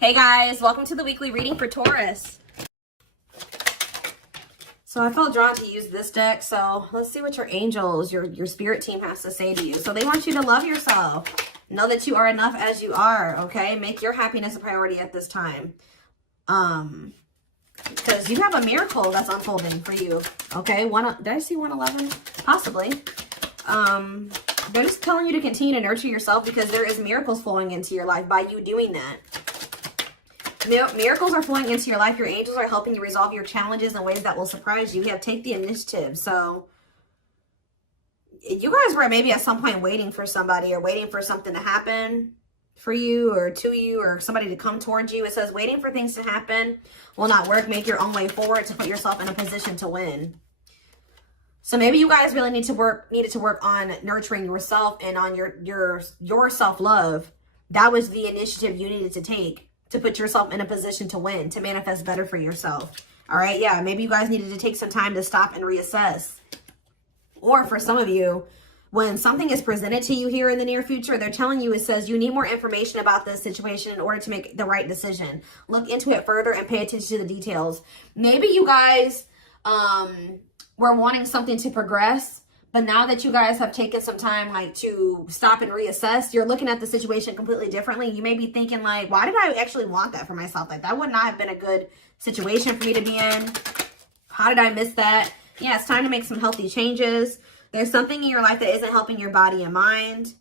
Hey guys, welcome to the weekly reading for Taurus. So I felt drawn to use this deck, so let's see what your angels, your spirit team has to say to you. So they want you to love yourself. Know that you are enough as you are, okay? Make your happiness a priority at this time. Because you have a miracle that's unfolding for you, okay? Did I see 111? Possibly. They're just telling you to continue to nurture yourself because there is miracles flowing into your life by you doing that. Miracles are flowing into your life. Your angels are helping you resolve your challenges in ways that will surprise you. You have take the initiative. So you guys were maybe at some point waiting for somebody or waiting for something to happen for you or to you or somebody to come towards you. It says waiting for things to happen will not work. Make your own way forward to put yourself in a position to win. So maybe you guys really needed to work on nurturing yourself and on your self-love. That was the initiative you needed to take to put yourself in a position to win, to manifest better for yourself. All right, yeah, maybe you guys needed to take some time to stop and reassess. Or for some of you, when something is presented to you here in the near future, they're telling you, it says you need more information about this situation in order to make the right decision. Look into it further and pay attention to the details. Maybe you guys were wanting something to progress, but now that you guys have taken some time like to stop and reassess, you're looking at the situation completely differently. You may be thinking like, why did I actually want that for myself? Like that would not have been a good situation for me to be in. How did I miss that? Yeah, it's time to make some healthy changes. There's something in your life that isn't helping your body and mind.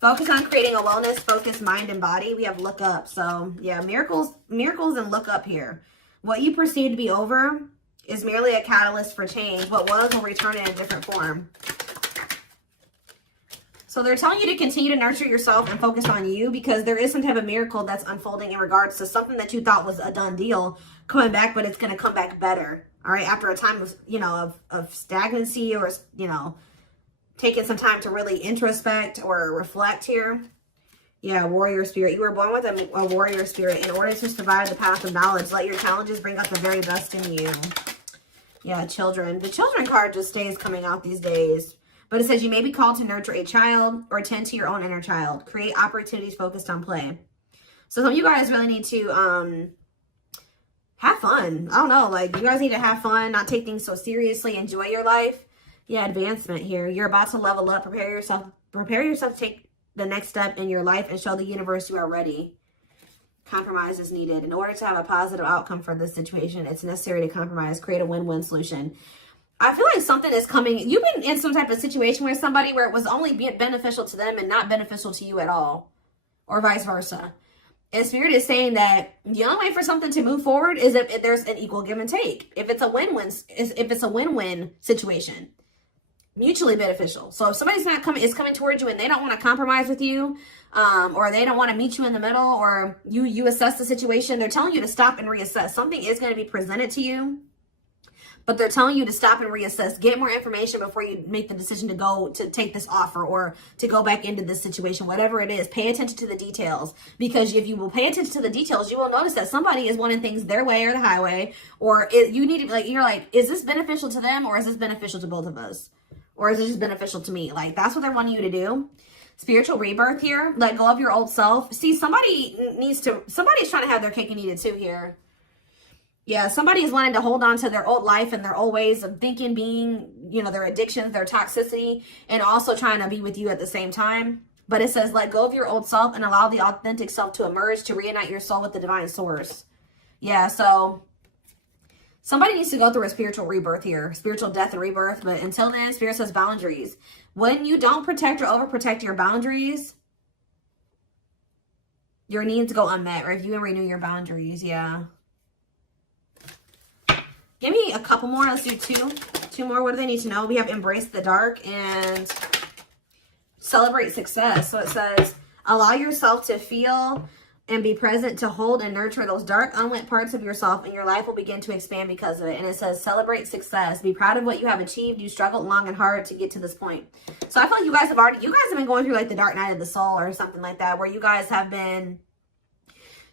Focus on creating a wellness, focused mind and body. We have look up. So yeah, miracles and look up here. What you perceive to be over is merely a catalyst for change. What was will return in a different form. So they're telling you to continue to nurture yourself and focus on you because there is some type of miracle that's unfolding in regards to something that you thought was a done deal coming back, but it's going to come back better. All right. After a time of, of stagnancy or, taking some time to really introspect or reflect here. Yeah, warrior spirit. You were born with a warrior spirit. In order to survive the path of knowledge, let your challenges bring out the very best in you. Yeah, children. The children card just stays coming out these days. But it says you may be called to nurture a child or tend to your own inner child. Create opportunities focused on play. So some of you guys really need to have fun. I don't know. Like, you guys need to have fun, not take things so seriously. Enjoy your life. Yeah, advancement here. You're about to level up. Prepare yourself to take the next step in your life and show the universe you are ready. Compromise is needed. In order to have a positive outcome for this situation, it's necessary to compromise, create a win-win solution. I feel like something is coming. You've been in some type of situation with somebody where it was only beneficial to them and not beneficial to you at all, or vice versa. And Spirit is saying that the only way for something to move forward is if there's an equal give and take. If it's a win-win situation. Mutually beneficial. So if somebody's is coming towards you and they don't want to compromise with you, or they don't want to meet you in the middle, or you assess the situation, they're telling you to stop and reassess. Something is going to be presented to you, but they're telling you to stop and reassess. Get more information before you make the decision to take this offer or to go back into this situation, whatever it is. Pay attention to the details, because if you will pay attention to the details, you will notice that somebody is wanting things their way or the highway, or you need to you're like, is this beneficial to them or is this beneficial to both of us? Or is it just beneficial to me? Like, that's what they're wanting you to do. Spiritual rebirth here. Let go of your old self. See, somebody's trying to have their cake and eat it too here. Yeah, somebody is wanting to hold on to their old life and their old ways of thinking, being, their addictions, their toxicity, and also trying to be with you at the same time. But it says, let go of your old self and allow the authentic self to emerge, to reunite your soul with the divine source. Yeah, so somebody needs to go through a spiritual rebirth here, spiritual death and rebirth. But until then, Spirit says boundaries. When you don't protect or overprotect your boundaries, your needs go unmet. Review and renew your boundaries. Yeah. Give me a couple more. Let's do two more. What do they need to know? We have embrace the dark and celebrate success. So it says, allow yourself to feel and be present to hold and nurture those dark, unlit parts of yourself, and your life will begin to expand because of it. And it says, celebrate success. Be proud of what you have achieved. You struggled long and hard to get to this point. So I feel like you guys have been going through like the dark night of the soul or something like that, where you guys have been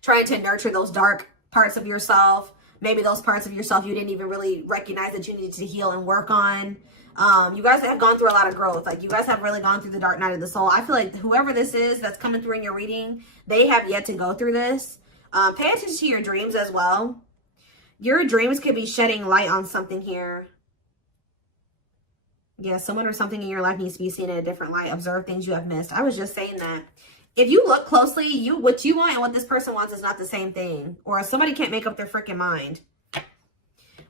trying to nurture those dark parts of yourself. Maybe those parts of yourself you didn't even really recognize that you needed to heal and work on. You guys have gone through a lot of growth. Like, you guys have really gone through the dark night of the soul. I feel like whoever this is that's coming through in your reading, they have yet to go through this. Pay attention to your dreams as well. Your dreams could be shedding light on something here. Yeah, someone or something in your life needs to be seen in a different light. Observe things you have missed. I was just saying that. If you look closely, what you want and what this person wants is not the same thing. Or somebody can't make up their freaking mind.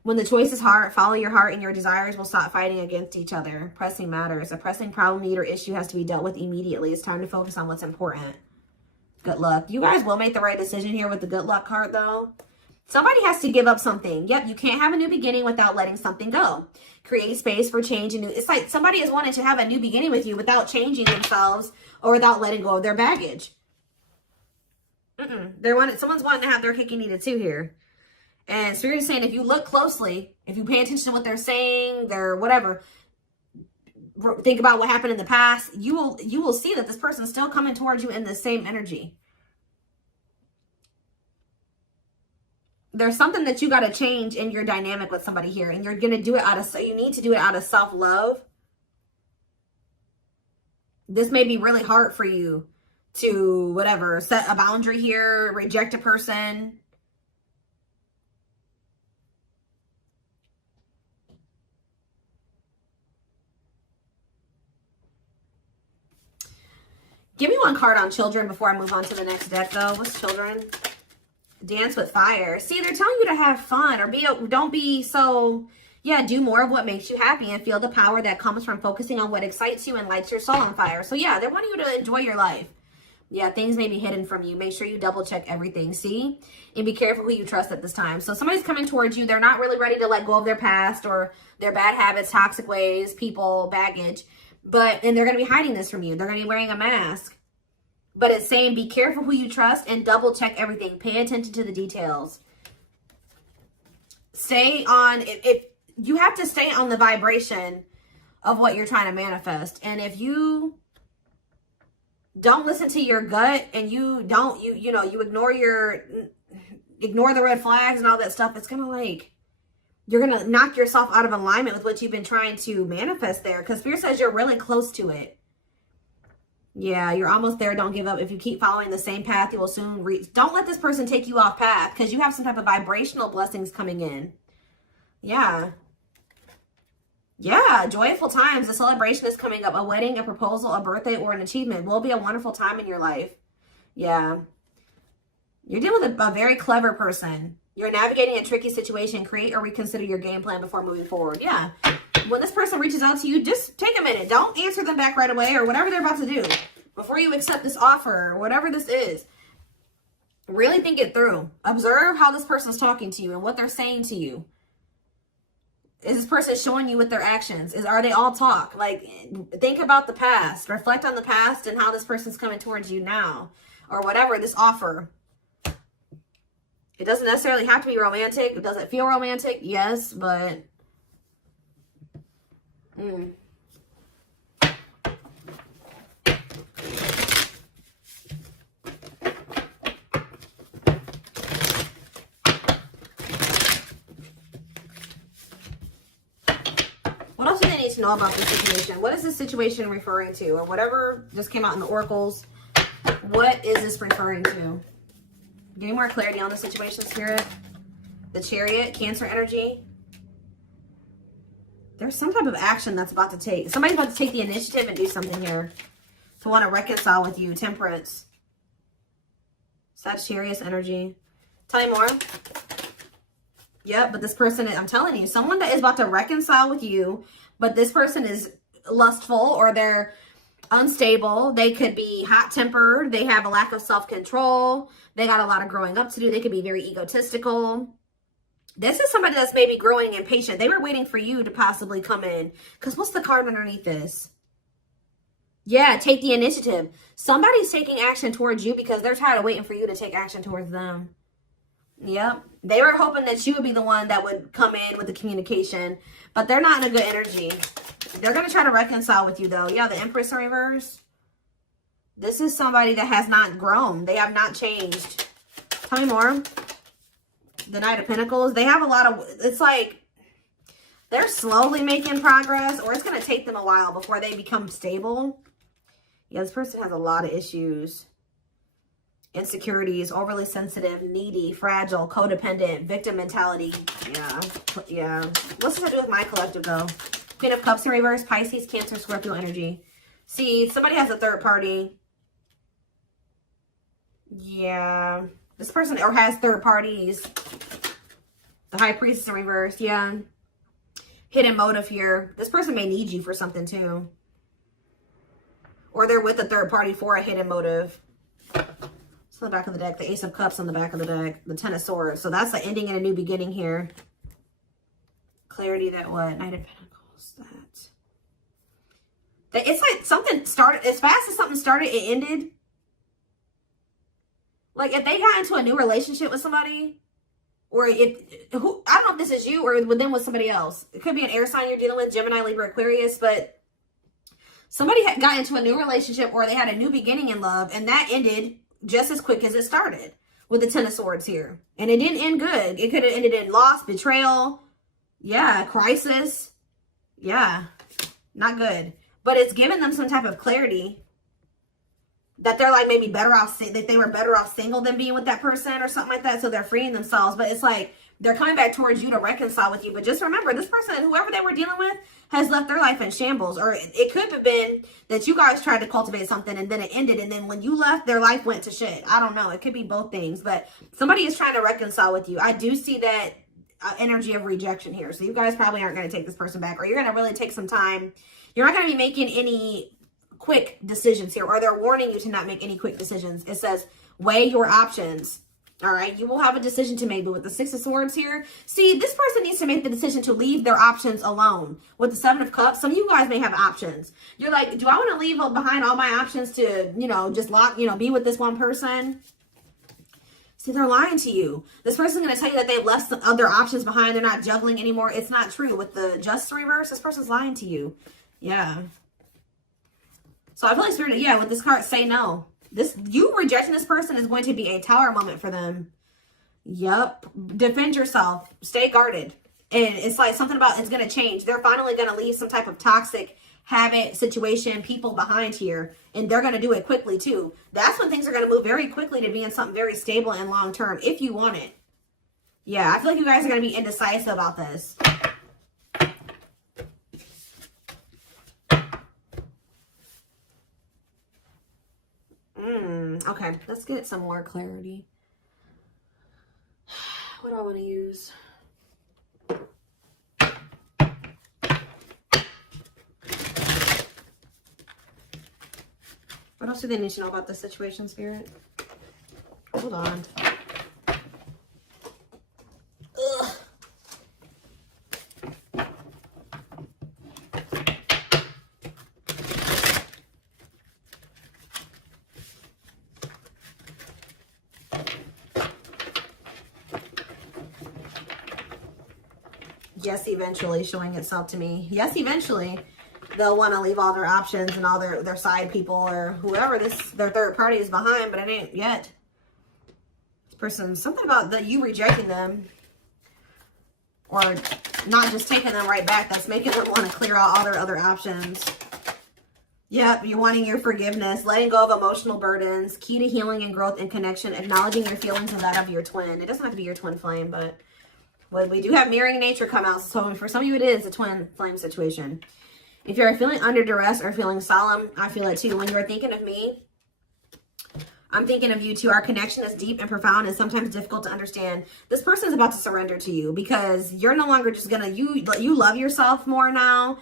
When the choice is hard, follow your heart and your desires will stop fighting against each other. Pressing matters. A pressing problem, need, or issue has to be dealt with immediately. It's time to focus on what's important. Good luck. You guys will make the right decision here with the good luck card, though. Somebody has to give up something. Yep, you can't have a new beginning without letting something go. Create space for change. And it's like somebody is wanting to have a new beginning with you without changing themselves or without letting go of their baggage. Someone's wanting to have their cake and eat it too here. And Spirit is saying, if you look closely, if you pay attention to what they're saying, their whatever, think about what happened in the past, you will see that this person's still coming towards you in the same energy. There's something that you got to change in your dynamic with somebody here, and you're going to do it you need to do it out of self-love. This may be really hard for you to, whatever, set a boundary here, reject a person. Give me one card on children before I move on to the next deck, though. What's children? Dance with fire. See, they're telling you to have fun or don't be so, yeah, do more of what makes you happy and feel the power that comes from focusing on what excites you and lights your soul on fire. So, yeah, they want you to enjoy your life. Yeah, things may be hidden from you. Make sure you double check everything, see? And be careful who you trust at this time. So somebody's coming towards you. They're not really ready to let go of their past or their bad habits, toxic ways, people, baggage. And they're going to be hiding this from you. They're going to be wearing a mask. But it's saying be careful who you trust and double check everything. Pay attention to the details. Stay on, you have to stay on the vibration of what you're trying to manifest. And if you don't listen to your gut and you ignore the red flags and all that stuff, it's going to like, you're going to knock yourself out of alignment with what you've been trying to manifest there. Because Spirit says you're really close to it. Yeah, you're almost there. Don't give up. If you keep following the same path, you will soon reach. Don't let this person take you off path because you have some type of vibrational blessings coming in. Yeah. Yeah, joyful times. A celebration is coming up. A wedding, a proposal, a birthday, or an achievement will be a wonderful time in your life. Yeah. You're dealing with a very clever person. You're navigating a tricky situation. Create or reconsider your game plan before moving forward. Yeah. When this person reaches out to you, just take a minute. Don't answer them back right away or whatever they're about to do before you accept this offer or whatever this is. Really think it through. Observe how this person's talking to you and what they're saying to you. Is this person showing you with their actions? Are they all talk? Like, think about the past. Reflect on the past and how this person's coming towards you now or whatever, this offer. It doesn't necessarily have to be romantic. Does it feel romantic? Yes, but... What else do they need to know about this situation? What is this situation referring to? Or whatever just came out in the oracles. What is this referring to? Give me more clarity on the situation, Spirit. The Chariot, Cancer energy. There's some type of action that's about to take. Somebody's about to take the initiative and do something here. To want to reconcile with you. Temperance. Sagittarius energy. Tell me more. Yep, but this person, I'm telling you, someone that is about to reconcile with you, but this person is lustful or they're unstable. They could be hot-tempered. They have a lack of self-control. They got a lot of growing up to do. They could be very egotistical. This is somebody that's maybe growing impatient. They were waiting for you to possibly come in. Because what's the card underneath this? Yeah, take the initiative. Somebody's taking action towards you because they're tired of waiting for you to take action towards them. Yep. They were hoping that you would be the one that would come in with the communication. But they're not in a good energy. They're going to try to reconcile with you, though. Yeah, the Empress in reverse. This is somebody that has not grown. They have not changed. Tell me more. The Knight of Pentacles. They have a lot of... It's like... They're slowly making progress, or it's going to take them a while before they become stable. Yeah, this person has a lot of issues. Insecurities, overly sensitive, needy, fragile, codependent, victim mentality. Yeah. What's this have to do with my collective, though? Queen of Cups in reverse, Pisces, Cancer, Scorpio energy. See, somebody has a third party. Yeah. This person or has third parties. The High Priestess in reverse. Yeah. Hidden motive here. This person may need you for something, too. Or they're with a third party for a hidden motive. On the back of the deck, the Ace of Cups on the back of the deck, the Ten of Swords. So that's the ending and a new beginning here. Clarity that what? Knight of Pentacles. That it's like something started as fast as something started, it ended. Like if they got into a new relationship with somebody, or I don't know if this is you or with them with somebody else. It could be an air sign you're dealing with, Gemini, Libra, Aquarius, but somebody got into a new relationship or they had a new beginning in love, and that ended just as quick as it started with the Ten of Swords here. And it didn't end good. It could have ended in loss, betrayal. Yeah, crisis. Yeah, not good. But it's given them some type of clarity that they're like maybe better off, that they were better off single than being with that person or something like that. So they're freeing themselves. But it's like they're coming back towards you to reconcile with you. But just remember, this person, whoever they were dealing with, has left their life in shambles. Or it could have been that you guys tried to cultivate something and then it ended. And then when you left, their life went to shit. I don't know. It could be both things. But somebody is trying to reconcile with you. I do see that energy of rejection here. So you guys probably aren't going to take this person back. Or you're going to really take some time. You're not going to be making any quick decisions here. Or they're warning you to not make any quick decisions. It says, weigh your options. All right, you will have a decision to make, but with the Six of Swords here, see, this person needs to make the decision to leave their options alone. With the Seven of Cups, some of you guys may have options. You're like, do I want to leave behind all my options to, just be with this one person? See, they're lying to you. This person's going to tell you that they've left some other options behind. They're not juggling anymore. It's not true. With the Justice reverse, this person's lying to you. Yeah. So I feel like Spirit, with this card, say no. You rejecting this person is going to be a tower moment for them. Yep. Defend yourself. Stay guarded. And it's like something about it's going to change. They're finally going to leave some type of toxic habit, situation, people behind here. And they're going to do it quickly too. That's when things are going to move very quickly to be in something very stable and long term if you want it. Yeah, I feel like you guys are going to be indecisive about this. Okay, let's get some more clarity. What do I want to use? What else do they need to know about the situation, Spirit? Hold on. Ugh. Yes, eventually showing itself to me. Yes, eventually they'll want to leave all their options and all their side people or whoever their third party is behind, but it ain't yet. This person, something about you rejecting them or not just taking them right back, that's making them want to clear out all their other options. Yep, you're wanting your forgiveness, letting go of emotional burdens, key to healing and growth and connection, acknowledging your feelings and that of your twin. It doesn't have to be your twin flame, but well, we do have mirroring nature come out. So for some of you, it is a twin flame situation. If you're feeling under duress or feeling solemn, I feel it too. When you're thinking of me, I'm thinking of you too. Our connection is deep and profound and sometimes difficult to understand. This person is about to surrender to you because you're no longer just gonna, you love yourself more now.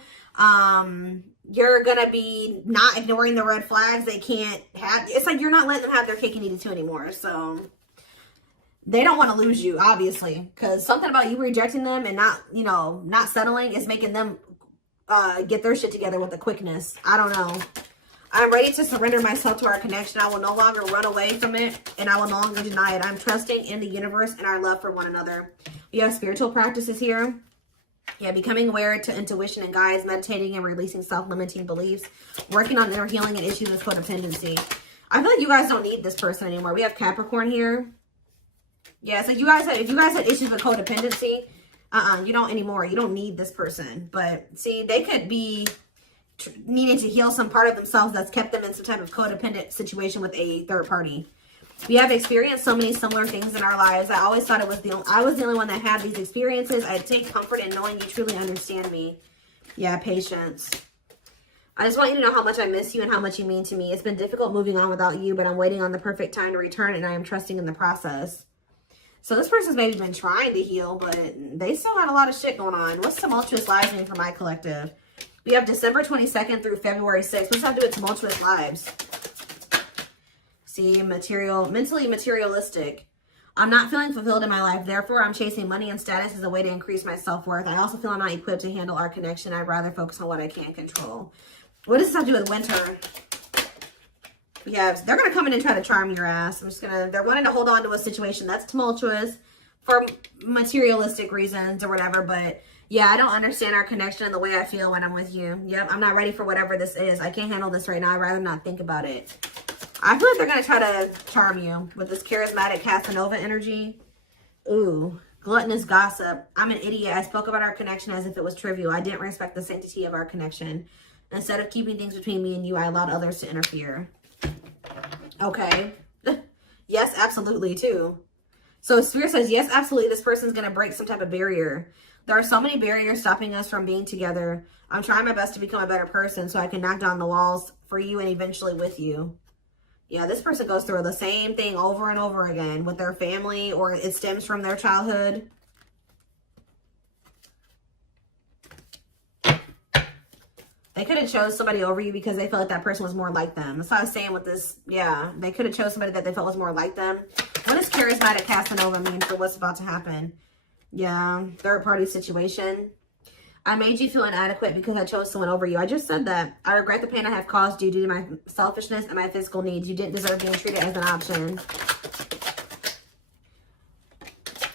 You're gonna be not ignoring the red flags. They can't have, it's like you're not letting them have their cake and eat it too anymore. So they don't want to lose you, obviously, because something about you rejecting them and not settling is making them get their shit together with a quickness. I don't know. I'm ready to surrender myself to our connection. I will no longer run away from it, and I will no longer deny it. I'm trusting in the universe and our love for one another. We have spiritual practices here. Yeah, becoming aware to intuition and guides, meditating and releasing self-limiting beliefs, working on inner healing and issues with codependency. I feel like you guys don't need this person anymore. We have Capricorn here. Yeah, so if you guys had issues with codependency, You don't anymore. You don't need this person. But see, they could be needing to heal some part of themselves that's kept them in some type of codependent situation with a third party. We have experienced so many similar things in our lives. I always thought I was the only one that had these experiences. I take comfort in knowing you truly understand me. Yeah, patience. I just want you to know how much I miss you and how much you mean to me. It's been difficult moving on without you, but I'm waiting on the perfect time to return, and I am trusting in the process. So this person's maybe been trying to heal, but they still had a lot of shit going on. What's tumultuous lives mean for my collective? We have December 22nd through February 6th. What's that to do with tumultuous lives? See, mentally materialistic. I'm not feeling fulfilled in my life. Therefore, I'm chasing money and status as a way to increase my self-worth. I also feel I'm not equipped to handle our connection. I'd rather focus on what I can control. What does this have to do with winter? Yeah, they're going to come in and try to charm your ass. They're wanting to hold on to a situation that's tumultuous for materialistic reasons or whatever. But yeah, I don't understand our connection and the way I feel when I'm with you. Yep, I'm not ready for whatever this is. I can't handle this right now. I'd rather not think about it. I feel like they're going to try to charm you with this charismatic Casanova energy. Ooh, gluttonous gossip. I'm an idiot. I spoke about our connection as if it was trivial. I didn't respect the sanctity of our connection. Instead of keeping things between me and you, I allowed others to interfere. Okay. Yes, absolutely, too. So Spirit says, yes, absolutely, this person's going to break some type of barrier. There are so many barriers stopping us from being together. I'm trying my best to become a better person so I can knock down the walls for you and eventually with you. Yeah, this person goes through the same thing over and over again with their family, or it stems from their childhood. They could have chose somebody over you because they felt like that person was more like them. That's what I was saying with this. Yeah, they could have chose somebody that they felt was more like them. What does charismatic Casanova mean for what's about to happen? Yeah, third party situation. I made you feel inadequate because I chose someone over you. I just said that. I regret the pain I have caused you due to my selfishness and my physical needs. You didn't deserve being treated as an option.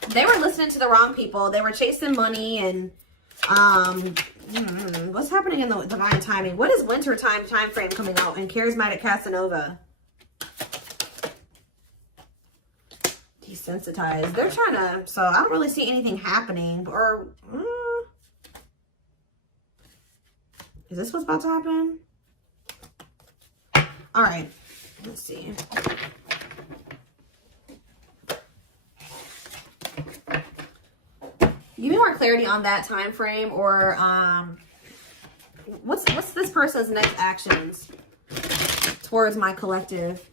They were listening to the wrong people. They were chasing money and what's happening in the divine timing? What is winter time frame coming out in charismatic Casanova? Desensitized. They're trying to, so I don't really see anything happening. Or is this what's about to happen? All right, let's see. Give me more clarity on that time frame, or what's this person's next actions towards my collective?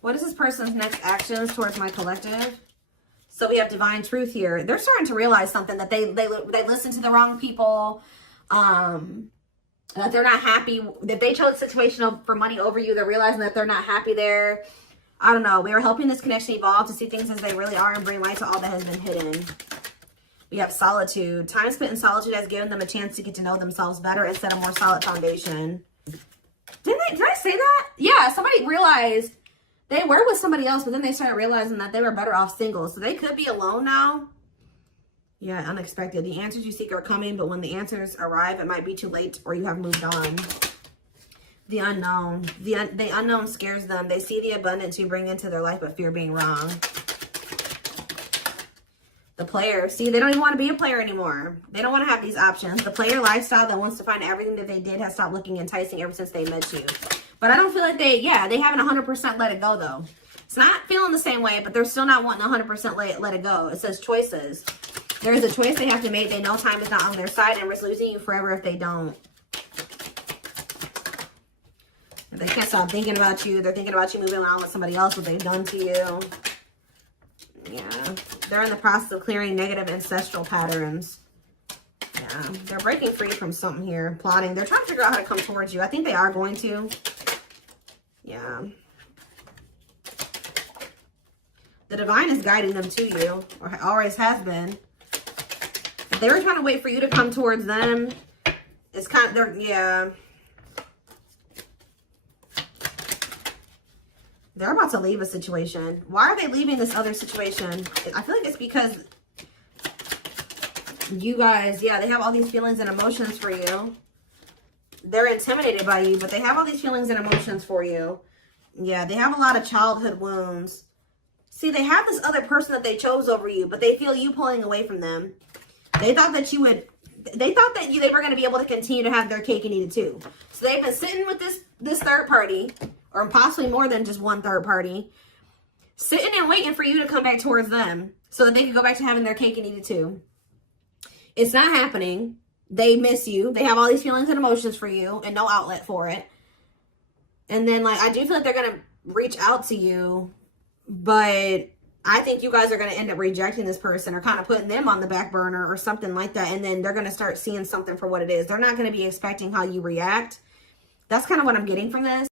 What is this person's next actions towards my collective? So we have divine truth here. They're starting to realize something, that they listened to the wrong people. That they're not happy, that they chose a situation for money over you. They're realizing that they're not happy there. I don't know. We are helping this connection evolve to see things as they really are and bring light to all that has been hidden. We have solitude. Time spent in solitude has given them a chance to get to know themselves better and set a more solid foundation. Did I say that? Yeah, somebody realized they were with somebody else, but then they started realizing that they were better off single. So they could be alone now. Yeah, unexpected. The answers you seek are coming, but when the answers arrive, it might be too late or you have moved on. The unknown. The unknown scares them. They see the abundance you bring into their life, but fear being wrong. The player. See, they don't even want to be a player anymore. They don't want to have these options. The player lifestyle that wants to find everything that they did has stopped looking enticing ever since they met you. But I don't feel like they haven't 100% let it go, though. It's not feeling the same way, but they're still not wanting 100% let it go. It says choices. There is a choice they have to make. They know time is not on their side and risk losing you forever if they don't. They can't stop thinking about you. They're thinking about you moving around with somebody else, what they've done to you. Yeah. They're in the process of clearing negative ancestral patterns. Yeah. They're breaking free from something here. Plotting. They're trying to figure out how to come towards you. I think they are going to. Yeah. The divine is guiding them to you, or always has been. They were trying to wait for you to come towards them. It's kind of, yeah. They're about to leave a situation. Why are they leaving this other situation? I feel like it's because you guys, yeah, they have all these feelings and emotions for you. they're intimidated by you, but they have all these feelings and emotions for you. Yeah, they have a lot of childhood wounds. See, they have this other person that they chose over you, but they feel you pulling away from them. They thought that you would, they thought that they were going to be able to continue to have their cake and eat it too. So they've been sitting with this third party, or possibly more than just one third party, sitting and waiting for you to come back towards them so that they can go back to having their cake and eat it too. It's not happening. They miss you. They have all these feelings and emotions for you and no outlet for it. And then, like, I do feel like they're going to reach out to you, but I think you guys are going to end up rejecting this person or kind of putting them on the back burner or something like that. And then they're going to start seeing something for what it is. They're not going to be expecting how you react. That's kind of what I'm getting from this.